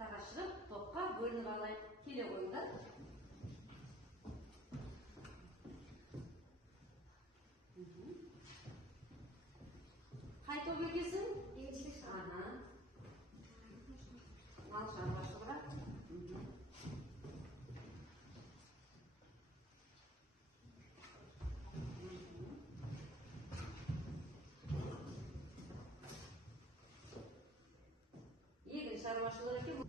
қашықтарға шығып, топқа бөлініп алайық. Келе қойыңдар. Қай топ екесің? Ага. Мал шаруашылығы. Егін шаруашылығы екен.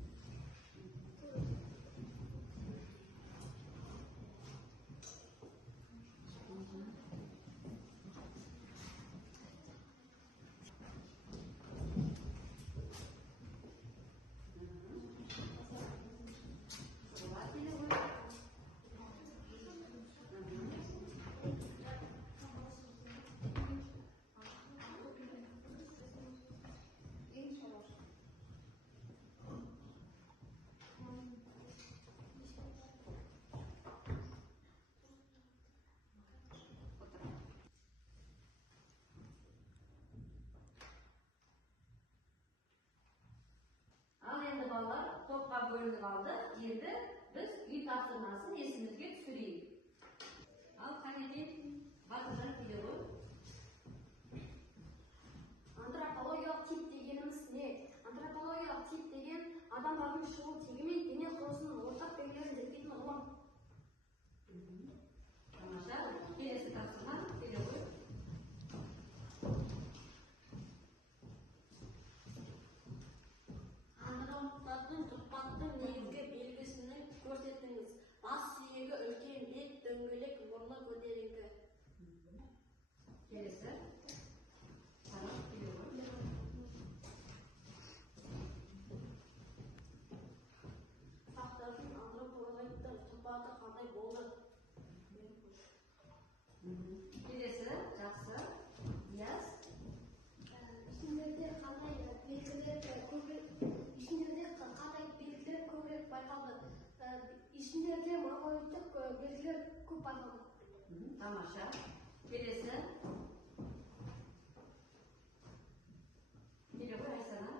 Ал енді балалар топқа бөлініп алды. Енді біз үй тапсырмасын есімізге түсірейік. Ал Хамиден, Батыржан келе ғой. Антропологиялық тип дегеніміз не? Антропологиялық тип деген адамдардың шығу тегі мен дене құрылысының ортақ белгілерін зерттейтін ғылым. Тамаша, келесі тапсырма келе ғой. Антропологтардың тұрпаттың негізгі белгісінің көрсетіңіз. Бас сүйегі үлкен, бет дөңгелек, мұрны көтеріңкі. Келесі. Тарап келе ғой. Сақтардың антропологтың тұрпаты қандай болды? Келесі, жақсы. Яз. Ішіндерде қандай белгілер көбірек байқалды? Ішіндерде монолиттік белгілер көп байқалды. Тамаша. Келесі. Келе ғой Айсана.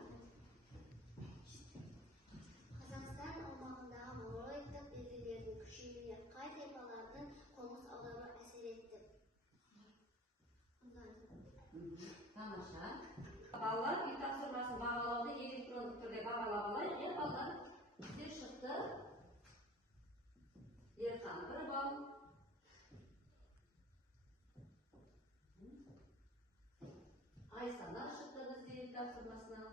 Қазақстан аумағындағы монолиттік белгілердің күшеюіне қай тайпалардың қоныс аудару әсер етті? Тамаша. Балалар үй тапсырмасын бағалауды электрондық түрде бағалап алайық. Балалар бізде шықты. Ерхан 1 балл. Айсана шықты бізде үй тапсырмасына.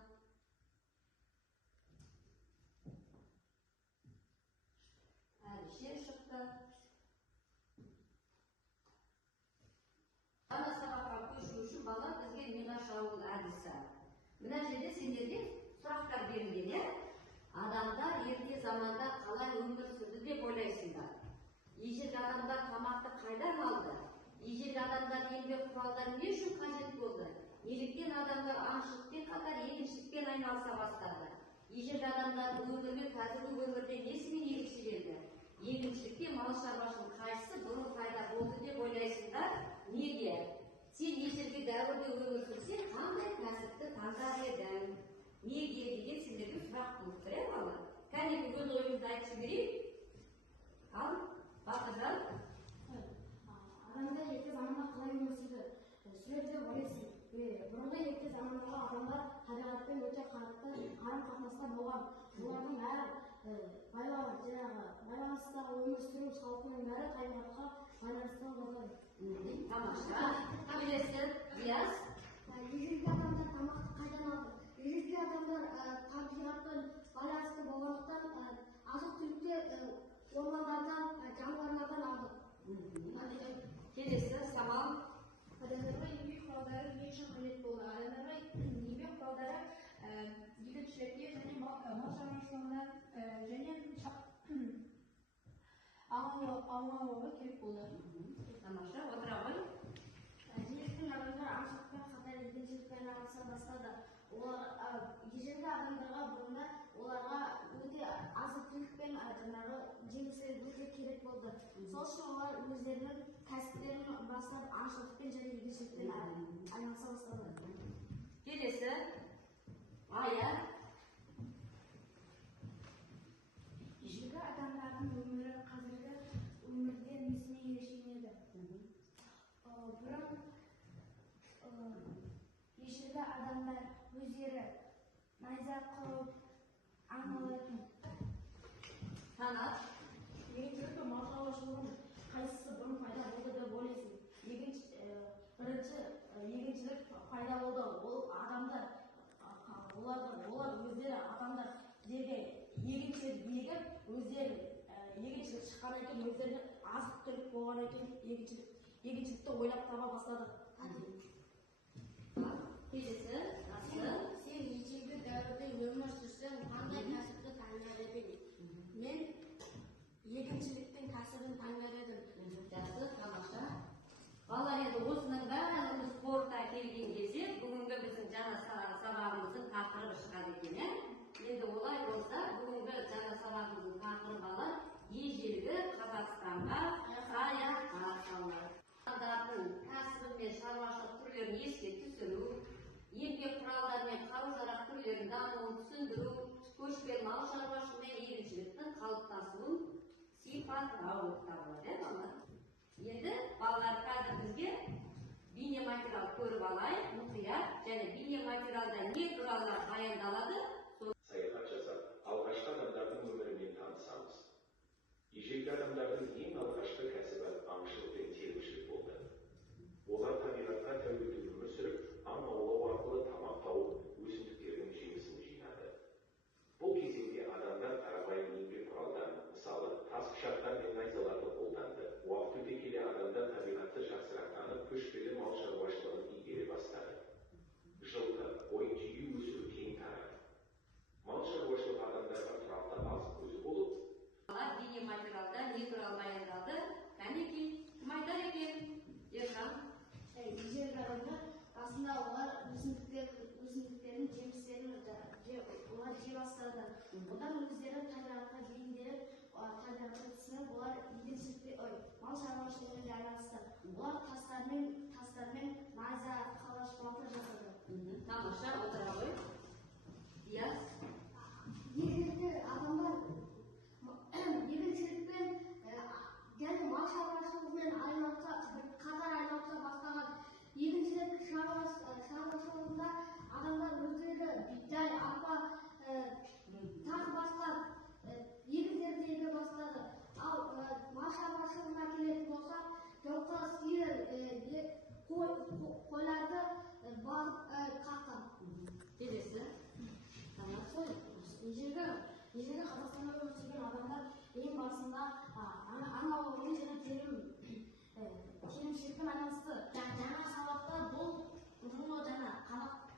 Әлішер шықты. Ана сабаққа көшу үшін балалар бізге мина шабу әдісі. Мына жерде сендерге сұрақтар берілген. Адамдар ерте заманда қалай өмір сүрді деп ойлайсыңдар. Ежелгі адамдар тамақты қайдан алды? Ежелгі адамдар еңбек құралдары не үшін қажет болды? Неліктен адамдар аңшылықпен қатар егіншілікпен айналыса бастады? Ежелгі адамдар өмірі мен қазіргі өмірде несімен ерекшеленді? Егіншілікте мал шаруашылығы қайсысы бұрын пайда болды деп ойлайсыңдар? Неге? Сен ежелгі дәуірде өмір сүрсең, қандай кәсіпті таңдар едің? Неге деген сендерге сұрақ туып тұр, бала? Кәне өз ойыңызды айтып жіберейік. Ал, Батыржан. Адамдар ерте заманда қалай өмір сүрді? Сүреді деп ойлайсың. Бұрынғы ерте замандағы адамдар табиғатпен өте қатты қарым-қатынаста болған. Олардың бәрі байланысты өмір сүру салтының бәрі табиғатқа байланысты болған. Тамаша. Келесі, Ияз. Ежелгі адамдар тамақты қайдан алды? Ежелгі адамдар табиғатпен байланысты болғандықтан азық-түлікті ормандардан, жануарлардан алды. Келесі, Самал. Адамдарға еңбек құралдары не үшін қажет болды? Адамдарға еңбек құралдары егіншілікке және мал шаруашылығына және аулауға керек болды. Тамаша, отыра ғой. Ежелгі адамдар аңшылықпен қатар егіншілікпен айналыса бастады. Ежелгі адамдарға бұрында оларға өте азық-түлікпен жаңағы жемістер өте керек болды. Сол үшін олар өздерінің кәсіптерін бастап аңшылықпен және егіншілікпен айналыса бастады. Келесі, Ая. ол адамдар олар өздері адамдар жерге егіншілік егіп өздері егіншілік шыққаннан кейін өздеріне азық түлік болғаннан кейін егіншілікті ойлап таба бастады. Келесі, Сен ежелгі дәуірде өмір сүрсең, қандай кәсіпті таңдар едің? Мен егіншіліктің кәсібін таңдар едім. Жақсы, тамаша. Балалар, енді осының бәрін спортқа келген кезде, бүгінгі біздің жаңа сабағымыздың тақырыбы шығады екен. Енді олай болса, бүгінгі жаңа сабағымыздың тақырыбы ежелгі Қазақстанға саяхат. Адамдардың кәсібі мен шаруашылық түрлерін еске түсіру, еңбек құралдары мен қару-жарақ түрлерінің дамуын түсіндіру, көшпелі мал шаруашылығы мен егіншіліктің қалыптасуын сипаттау болып табылады. Енді балалар қазір бізге бейнематериал көріп алайық, мұқият, және бейнематериалда не туралы баяндалады? Саяхат жасап, алғашқы адамдардың өмірімен танысамыз. Ежелгі адамдардың ең алғашқы кәсібі аңшылық пен терімшілік болды. Олар табиғатқа тәуелді өмір сүріп, аң аулау арқылы тамақ тауып, өсімдіктердің жемісін жинады. Бұл кезеңде адамдар қарапайым еңбек құралдарын, мысалы, тас пышақтар мен найзаларды қолданды. Уақыт өте келе адамдар табиғатты жақсырақ танып, көшпелі мал шаруашылығын игере бастады. Жылқы, қой, түйе өсіру кең тарады. Мал шаруашылығы адамдарға тұрақты азық көзі болып, бейнематериалда не туралы баяндалды? Кәнекей, кім айтар екен? Ержан. Ежелгі адамдар басында олар өсімдіктердің жемістерін олар жей бастады. Одан өздері табиғатқа бейімделіп, табиғатты түсініп, олар мал шаруашылығымен айналысты. Олар тастармен найза, қалаш, балта жасады. Тамаша, отыра ғой. Диас. Ежелгі адамдар егіншілікпен және мал шаруашылығымен қатар айналыса бастаған. Егіншілік шаруашылығында адамдар өздері бидай, арпа, тағы басқа егіндерді еге бастады. Ал мал шаруашылығына келетін болсақ, жылқы, сиыр, қойларды бағып қаққан. Келесі. Ежелгі Қазақстанда өмір сүрген адамдар ең басында аң аулаумен және терімшілікпен айналысты. Жаңа сабақта бұл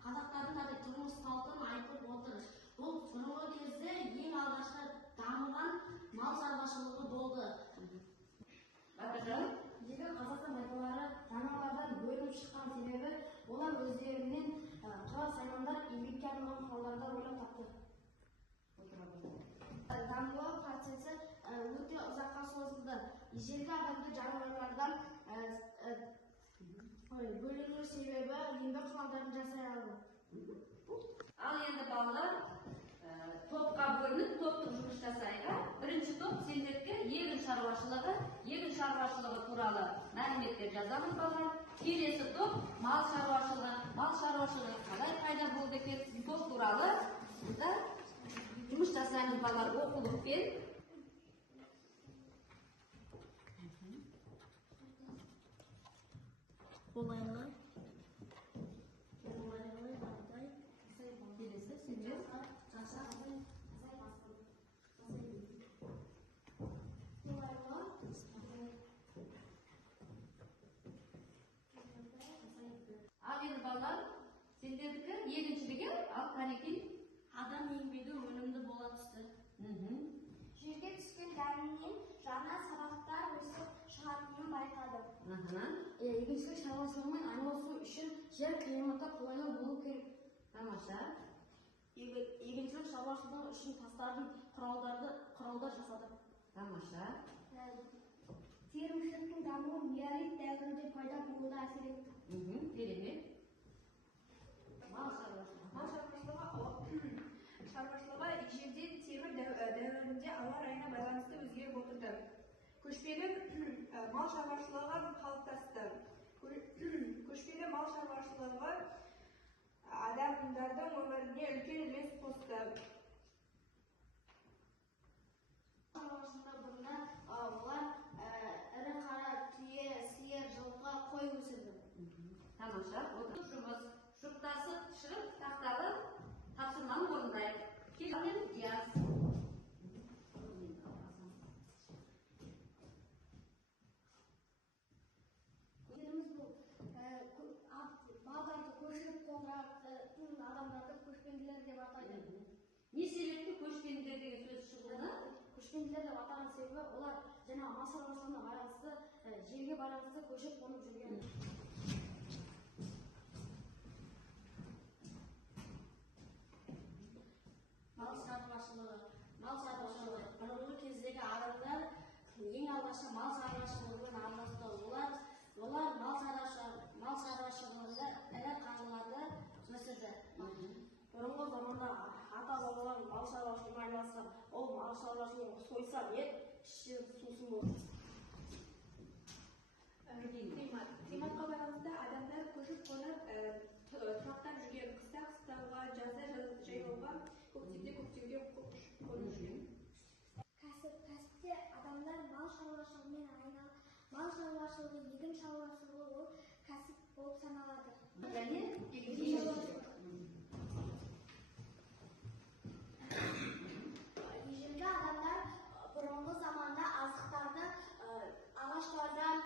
қазақтардың тұрмыс салтын айтып отыр. Бұл бұрынғы кезде ең алғашқы дамыған мал шаруашылығы болды. Ежелгі Қазақстан тайпалары жаңалардан бөлініп шыққан себебі олар өздерінен құрал-саймандар, еңбекке арналған құралдарды ойлап тапты. Даму процесі өте ұзаққа созылды. Ежелгі адамды жануарлардан бөліну себебі еңбек құралдарын жасай алды. Ал енді балалар топқа бөлініп, топтық жұмыс жасайық. Бірінші топ сендерге егін шаруашылығы туралы мәліметтер жазамыз балалар. Келесі топ мал шаруашылығы қалай пайда болды екен топ туралы жұмыс жасаймыз балалар оқулықпен. Қолайлы. Келесі сендер. Ал енді балалар, сендердікі егіншілігі, ал Кәнекей Адам еңбегі өнімді бола түсті. Жерге түскен дәнінен жаңа сабақтар өсіп шығатынын байқадым. Егіншілік шаруашылығымен айналысу үшін жер климаты қолайлы болу керек. Тамаша. Егіншілік шаруашылығы үшін тастардың құралдар жасады. Тамаша. Терімшіліктің дамуы неолит дәуірінде пайда болуына әсер етті. Керемет. Мал шаруашылығы ежелден темір дәуірінде ауа райына байланысты өзгеріп отырды. Көшпелі мал шаруашылығы қалыптасты. Көшпелі мал шаруашылығы адамдардың өміріне үлкен үлес қосты. Шаруашылығында олар ірі қара түйе, сиыр, жылқы, қой өсірді. Тамаша. Жұмыс жұптасы көшпенділер деп атаған себебі олар жаңағы мал шаруашылығына байланысты, жерге байланысты көшіп қонып жүрген. Мал шаруашылығы. Бұрынғы кездегі адамдар ең алғашқы мал шаруашылығымен араласты. Олар мал шаруашылығында ірі қараларды өсірді. Бұрынғы заманда ата-бабалар мал шаруашылығымен айналысқан. Ол мал шаруашылығын сойса ет, ішсе сусын болды. Климатқа байланысты адамдар көшіп қонып, тұрақтап жүрген, қыста қыстауға, жазда жайлауға, көктемде көктемге көшіп қонып жүрген. Кәсіпте адамдар мал шаруашылығымен айналысты. Мал шаруашылығы, егін шаруашылығы ол кәсіп болып саналады. Ежелгі адамдар бұрынғы заманда азықтарды ағаштардан,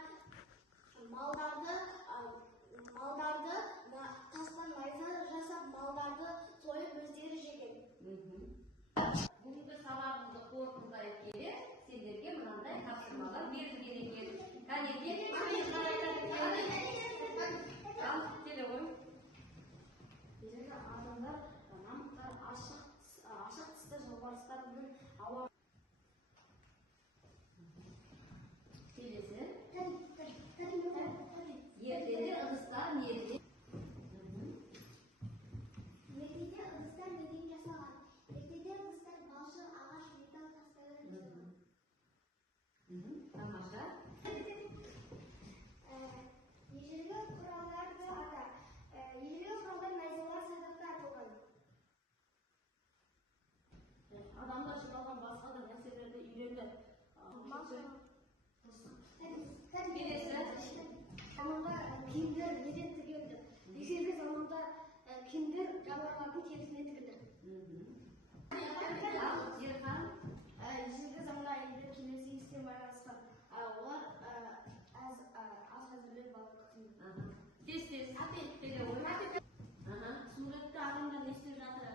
малдарды тастан найза жасап, малдарды сойып өздері жеген. Бүгінгі сабағымызды қорытындылай келе, сендерге мынандай тапсырмалар берілген екен. Ежелгі адамдар намықтар ашық тысты жолбарыстармен ауа. Келесі. Ертеде ыдыстар неден? Ертеде ыдыстар неден жасалған? Ертеде ыдыстар балшық, ағаш, металл тастардан жасалған. Тамаша. Ежелгі құралдарды ата. Ежелгі құралдар найзалар, садақтар болған. Адамдар жиналған басқа да нәрселерді үйренді. Келесі. Заманда киімдер неден тігілді? Ежелгі заманда киімдер жануарлардың терісінен тігілді. Ерхан. Ежелгі заманда әйелдер келесі істен байланысқан. Олар аз әзірлеп алды. Тез. Суретті адамдар не істеп жатыр?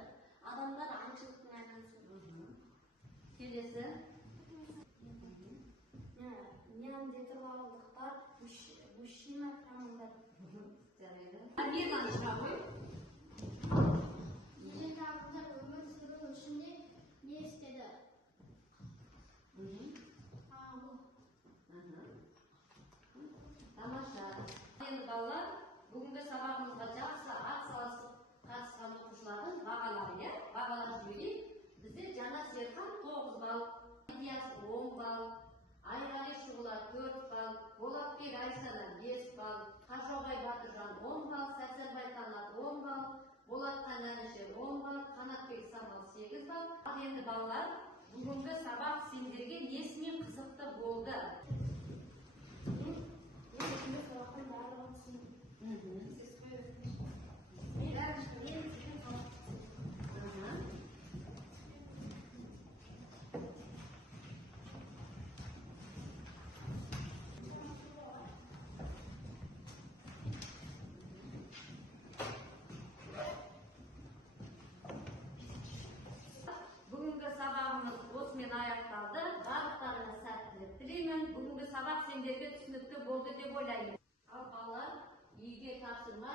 Адамдар аңшылықпен айналысып. Келесі. Неандерталдықтар, мужчина командар. Ерхан шыға қой. Ежелгі адамдар өмір сүру үшін не істеді? Тамаша. Енді балалар, бүгінгі сабағымызға жақсы атсалысып қатысқан оқушылардың бағалары, бағаларын жіберейік. Бізде Жана Серхан 9 балл, Идияс 10 балл, Айғали Шұғыла 4 балл, Болатбек Айсадан 5 балл, Қажоғай Батыржан 10 балл, Сәрсенбай Қанат 10 балл, Болатқан Әнішер 10 балл, Қанатбек Самал 8 балл. Енді балалар, бүгінгі сабақ сендерге несімен қызықты болды? Бүгінгі сабағымыз осымен аяқталды. Барлықтарына сәттілік тілеймін. Бүгінгі сабақ сендерге түсінікті болды деп ойлаймын. Ал балалар, үйге тапсырма